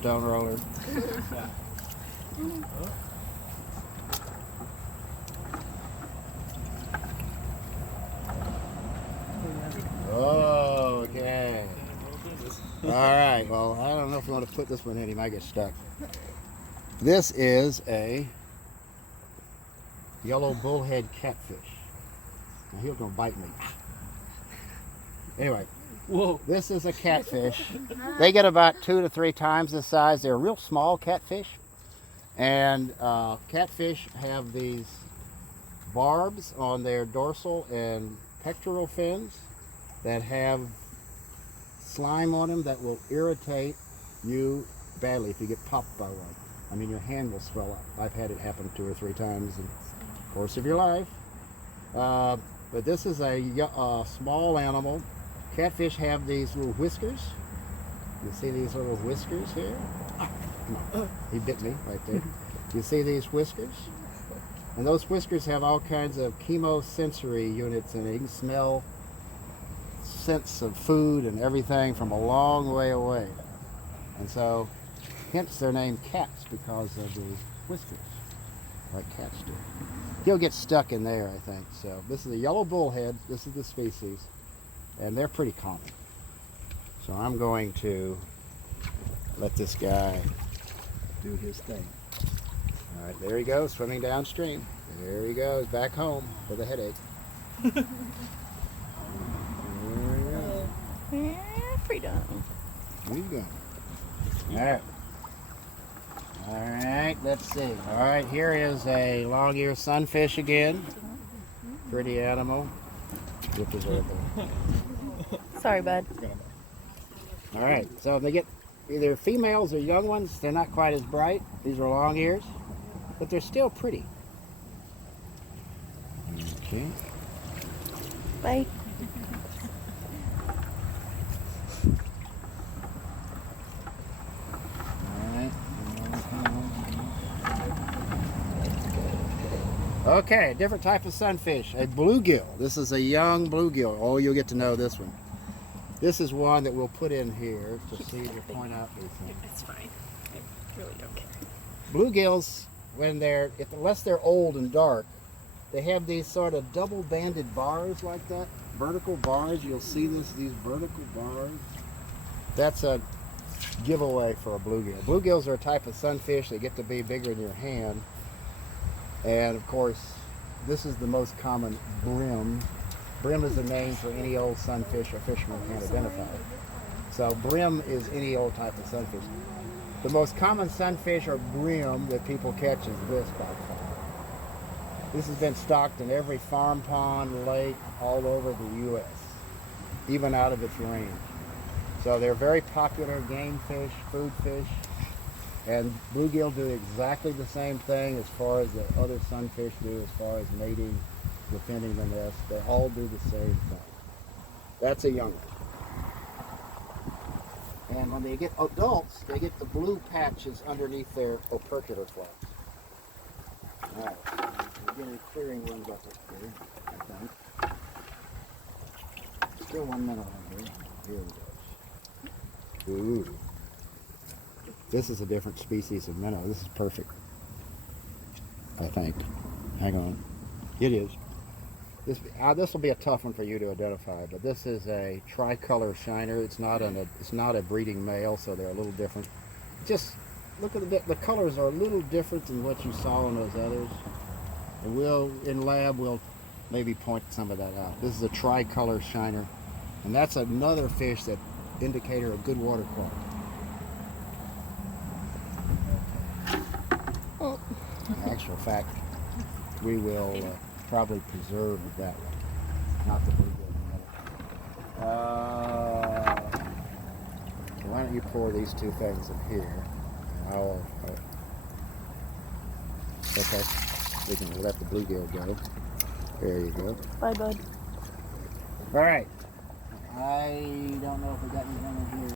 stone roller. Okay. All right. Well, I don't know if you want to put this one in. He might get stuck. This is a yellow bullhead catfish. Now he's gonna bite me. Anyway, Whoa. this is a catfish. They get about 2 to 3 times the size. They're real small catfish. And catfish have these barbs on their dorsal and pectoral fins that have slime on them that will irritate you badly if you get popped by one. I mean, your hand will swell up. I've had it happen 2 or 3 times in the course of your life. But this is a small animal. Catfish have these little whiskers. You see these little whiskers here? Come on. He bit me right there. You see these whiskers? And those whiskers have all kinds of chemosensory units in it. You can smell scents of food and everything from a long way away. And so, hence their name cats, because of the whiskers, like cats do. He'll get stuck in there, I think. So this is a yellow bullhead. This is the species, and they're pretty common. So I'm going to let this guy do his thing. All right, there he goes, swimming downstream. There he goes, back home with a headache. There he goes. Freedom. He's going. All right. All right, let's see. All right, here is a long-eared sunfish again. Pretty animal. Zip his over. Sorry, bud. All right, so they get either females or young ones. They're not quite as bright. These are long ears, but they're still pretty. Okay. Bye. Okay, different type of sunfish, a bluegill. This is a young bluegill. Oh, you'll get to know this one. This is one that we'll put in here to see to point out these things. It's fine. I really don't care. Bluegills, unless they're old and dark, they have these sort of double banded bars like that, vertical bars. You'll see these vertical bars. That's a giveaway for a bluegill. Bluegills are a type of sunfish. They get to be bigger than your hand. And of course, this is the most common brim. Brim is the name for any old sunfish a fisherman can identify. So brim is any old type of sunfish. The most common sunfish or brim that people catch is this by far. This has been stocked in every farm pond, lake, all over the U.S., even out of its range. So they're very popular game fish, food fish. And bluegill do exactly the same thing as far as the other sunfish do, as far as mating, defending the nest. They all do the same thing. That's a young one. And when they get adults, they get the blue patches underneath their opercular flaps. All right, we're getting clearing ones up here, I think. Still 1 minute on here. Here we go. Ooh. This is a different species of minnow. This is perfect, I think. Hang on. It is. This will be a tough one for you to identify, but this is a tricolor shiner. It's not a breeding male, so they're a little different. Just look at the colors are a little different than what you saw in those others. And in lab we'll maybe point some of that out. This is a tricolor shiner, and that's another fish that indicator of good water quality. In actual fact, we will probably preserve that one, not the bluegill. Why don't you pour these two things in here? Okay, we can let the bluegill go. There you go. Bye, bud. All right. I don't know if we got anything in here.